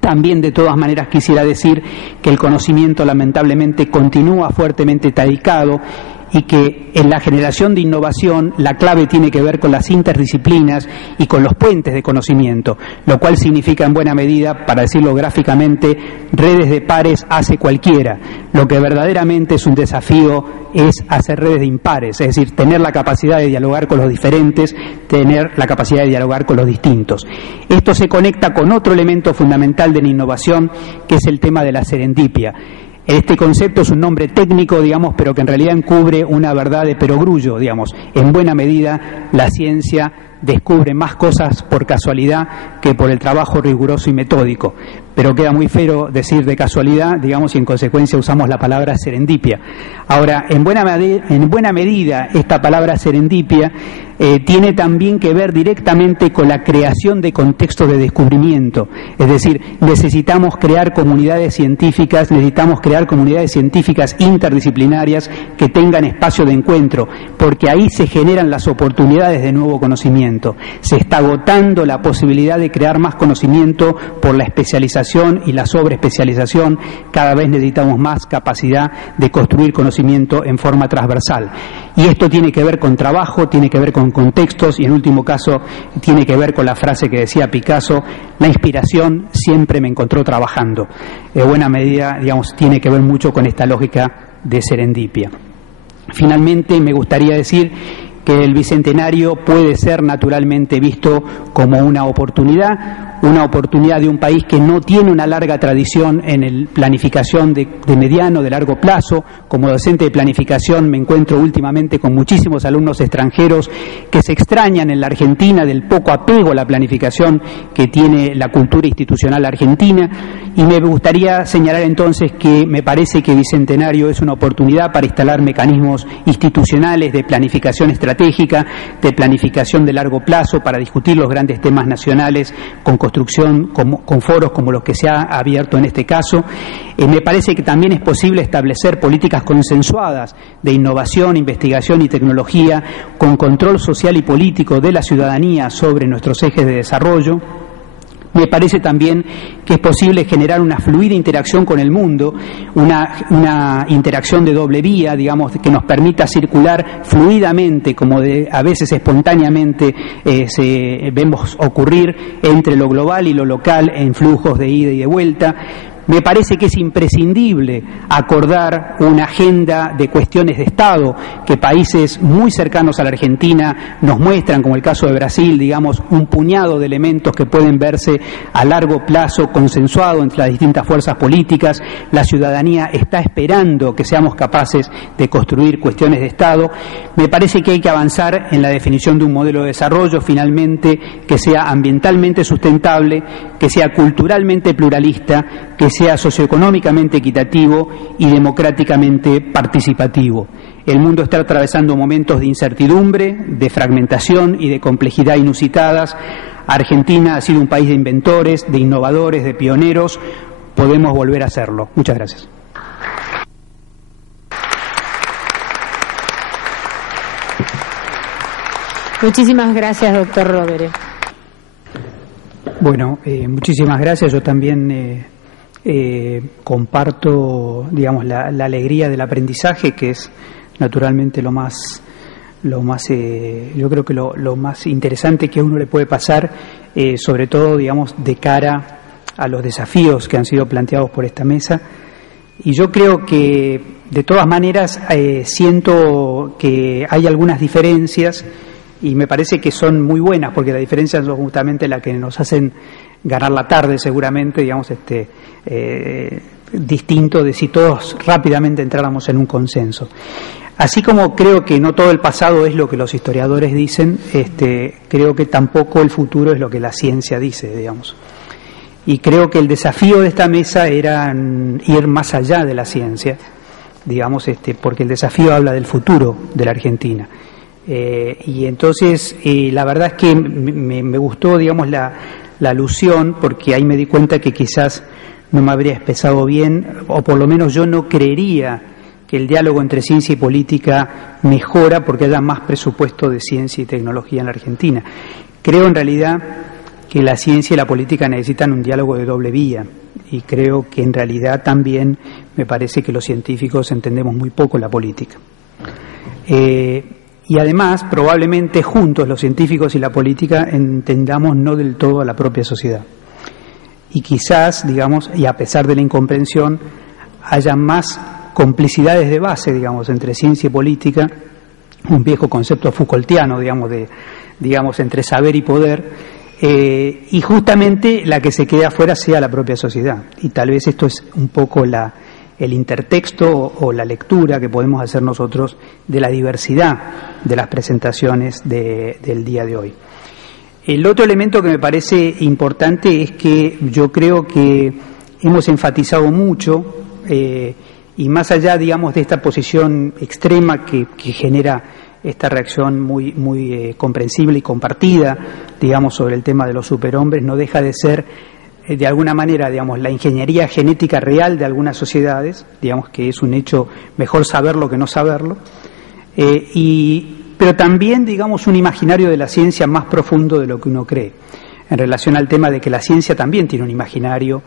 También, de todas maneras, quisiera decir que el conocimiento lamentablemente continúa fuertemente taicado y que en la generación de innovación la clave tiene que ver con las interdisciplinas y con los puentes de conocimiento, lo cual significa en buena medida, para decirlo gráficamente, redes de pares hace cualquiera. Lo que verdaderamente es un desafío es hacer redes de impares, es decir, tener la capacidad de dialogar con los diferentes, tener la capacidad de dialogar con los distintos. Esto se conecta con otro elemento fundamental de la innovación, que es el tema de la serendipia. Este concepto es un nombre técnico, digamos, pero que en realidad encubre una verdad de perogrullo, digamos. En buena medida, la ciencia descubre más cosas por casualidad que por el trabajo riguroso y metódico. Pero queda muy feo decir de casualidad, digamos, y en consecuencia usamos la palabra serendipia. Ahora, en buena medida, esta palabra serendipia tiene también que ver directamente con la creación de contextos de descubrimiento. Es decir, necesitamos crear comunidades científicas interdisciplinarias que tengan espacio de encuentro, porque ahí se generan las oportunidades de nuevo conocimiento. Se está agotando la posibilidad de crear más conocimiento por la especialización y la sobreespecialización. Cada vez necesitamos más capacidad de construir conocimiento en forma transversal. Y esto tiene que ver con trabajo, tiene que ver con contextos y en último caso tiene que ver con la frase que decía Picasso: la inspiración siempre me encontró trabajando. En buena medida, digamos, tiene que ver mucho con esta lógica de serendipia. Finalmente, me gustaría decir que el Bicentenario puede ser naturalmente visto como una oportunidad de un país que no tiene una larga tradición en el planificación de mediano, de largo plazo. Como docente de planificación me encuentro últimamente con muchísimos alumnos extranjeros que se extrañan en la Argentina del poco apego a la planificación que tiene la cultura institucional argentina, y me gustaría señalar entonces que me parece que Bicentenario es una oportunidad para instalar mecanismos institucionales de planificación estratégica, de planificación de largo plazo, para discutir los grandes temas nacionales con construcción, con foros como los que se ha abierto en este caso. Me parece que también es posible establecer políticas consensuadas de innovación, investigación y tecnología, con control social y político de la ciudadanía sobre nuestros ejes de desarrollo. Me parece también que es posible generar una fluida interacción con el mundo, una interacción de doble vía, digamos, que nos permita circular fluidamente, como a veces espontáneamente vemos ocurrir entre lo global y lo local en flujos de ida y de vuelta. Me parece que es imprescindible acordar una agenda de cuestiones de Estado que países muy cercanos a la Argentina nos muestran, como el caso de Brasil, digamos, un puñado de elementos que pueden verse a largo plazo consensuado entre las distintas fuerzas políticas. La ciudadanía está esperando que seamos capaces de construir cuestiones de Estado. Me parece que hay que avanzar en la definición de un modelo de desarrollo, finalmente, que sea ambientalmente sustentable, que sea culturalmente pluralista, que sea socioeconómicamente equitativo y democráticamente participativo. El mundo está atravesando momentos de incertidumbre, de fragmentación y de complejidad inusitadas. Argentina ha sido un país de inventores, de innovadores, de pioneros. Podemos volver a hacerlo. Muchas gracias. Muchísimas gracias, doctor Rovere. Bueno, muchísimas gracias. Yo también comparto, digamos, la alegría del aprendizaje, que es naturalmente yo creo que lo más interesante que a uno le puede pasar, sobre todo, digamos, de cara a los desafíos que han sido planteados por esta mesa. Y yo creo que, de todas maneras, siento que hay algunas diferencias, y me parece que son muy buenas, porque las diferencias son justamente las que nos hacen ganar la tarde, seguramente, digamos, distinto de si todos rápidamente entráramos en un consenso. Así como creo que no todo el pasado es lo que los historiadores dicen, creo que tampoco el futuro es lo que la ciencia dice, digamos. Y creo que el desafío de esta mesa era ir más allá de la ciencia, digamos, porque el desafío habla del futuro de la Argentina. Y entonces, la verdad es que me gustó, digamos, la alusión, porque ahí me di cuenta que quizás no me habría expresado bien, o por lo menos yo no creería que el diálogo entre ciencia y política mejora porque haya más presupuesto de ciencia y tecnología en la Argentina. Creo en realidad que la ciencia y la política necesitan un diálogo de doble vía, y creo que en realidad también me parece que los científicos entendemos muy poco la política. Y además, probablemente juntos los científicos y la política entendamos no del todo a la propia sociedad. Y quizás, digamos, y a pesar de la incomprensión, haya más complicidades de base, digamos, entre ciencia y política, un viejo concepto Foucaultiano, digamos, entre saber y poder, y justamente la que se quede afuera sea la propia sociedad. Y tal vez esto es un poco el intertexto o la lectura que podemos hacer nosotros de la diversidad de las presentaciones del día de hoy. El otro elemento que me parece importante es que yo creo que hemos enfatizado mucho, y más allá, digamos, de esta posición extrema que genera esta reacción muy comprensible y compartida, digamos, sobre el tema de los superhombres, no deja de ser, de alguna manera, digamos, la ingeniería genética real de algunas sociedades, digamos que es un hecho mejor saberlo que no saberlo, pero también, digamos, un imaginario de la ciencia más profundo de lo que uno cree, en relación al tema de que la ciencia también tiene un imaginario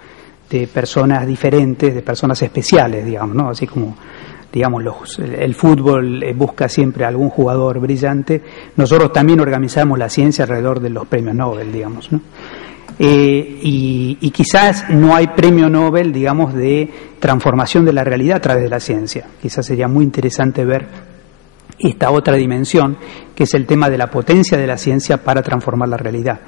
de personas diferentes, de personas especiales, digamos, ¿no? Así como, digamos, el fútbol busca siempre algún jugador brillante, nosotros también organizamos la ciencia alrededor de los premios Nobel, digamos, ¿no? Y quizás no hay premio Nobel, digamos, de transformación de la realidad a través de la ciencia. Quizás sería muy interesante ver esta otra dimensión, que es el tema de la potencia de la ciencia para transformar la realidad.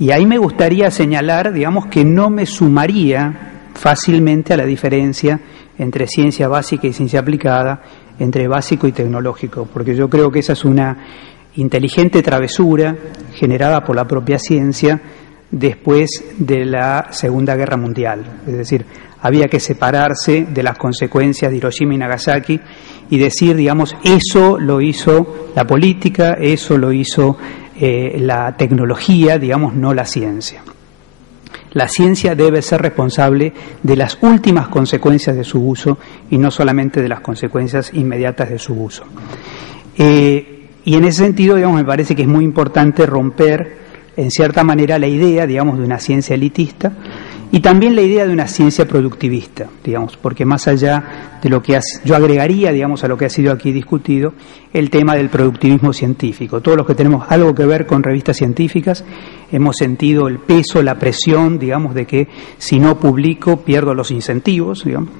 Y ahí me gustaría señalar, digamos, que no me sumaría fácilmente a la diferencia entre ciencia básica y ciencia aplicada, entre básico y tecnológico, porque yo creo que esa es una inteligente travesura generada por la propia ciencia después de la Segunda Guerra Mundial. Es decir, había que separarse de las consecuencias de Hiroshima y Nagasaki y decir, digamos, eso lo hizo la política, eso lo hizo la tecnología, digamos, no la ciencia. La ciencia debe ser responsable de las últimas consecuencias de su uso y no solamente de las consecuencias inmediatas de su uso. Y en ese sentido, digamos, me parece que es muy importante romper, en cierta manera, la idea, digamos, de una ciencia elitista y también la idea de una ciencia productivista, digamos, porque más allá de lo que yo agregaría, digamos, a lo que ha sido aquí discutido, el tema del productivismo científico. Todos los que tenemos algo que ver con revistas científicas hemos sentido el peso, la presión, digamos, de que si no publico pierdo los incentivos, digamos.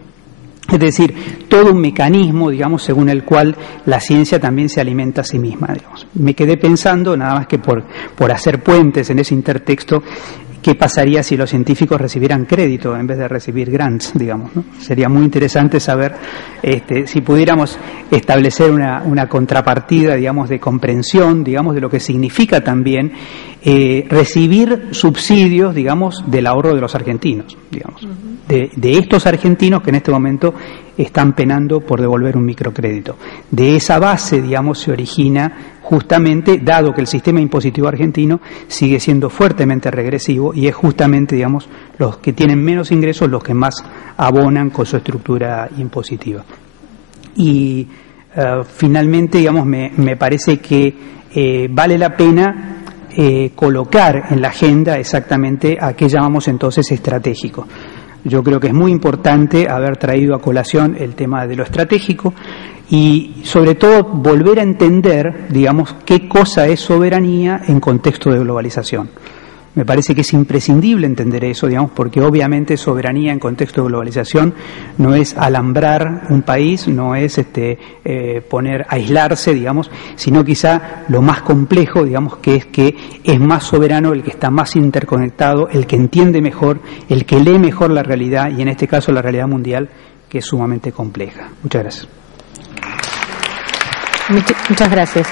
Es decir, todo un mecanismo, digamos, según el cual la ciencia también se alimenta a sí misma, digamos. Me quedé pensando, nada más que por hacer puentes en ese intertexto, ¿qué pasaría si los científicos recibieran crédito en vez de recibir grants, digamos, ¿no? Sería muy interesante saber si pudiéramos establecer una contrapartida, digamos, de comprensión, digamos, de lo que significa también recibir subsidios, digamos, del ahorro de los argentinos, digamos, de estos argentinos que en este momento están penando por devolver un microcrédito. De esa base, digamos, se origina justamente, dado que el sistema impositivo argentino sigue siendo fuertemente regresivo y es justamente, digamos, los que tienen menos ingresos los que más abonan con su estructura impositiva. Y finalmente, digamos, me parece que vale la pena colocar en la agenda exactamente a qué llamamos entonces estratégico. Yo creo que es muy importante haber traído a colación el tema de lo estratégico y, sobre todo, volver a entender, digamos, qué cosa es soberanía en contexto de globalización. Me parece que es imprescindible entender eso, digamos, porque obviamente soberanía en contexto de globalización no es alambrar un país, no es aislarse, digamos, sino quizá lo más complejo, digamos, que es más soberano el que está más interconectado, el que entiende mejor, el que lee mejor la realidad, y en este caso la realidad mundial, que es sumamente compleja. Muchas gracias. Muchas gracias.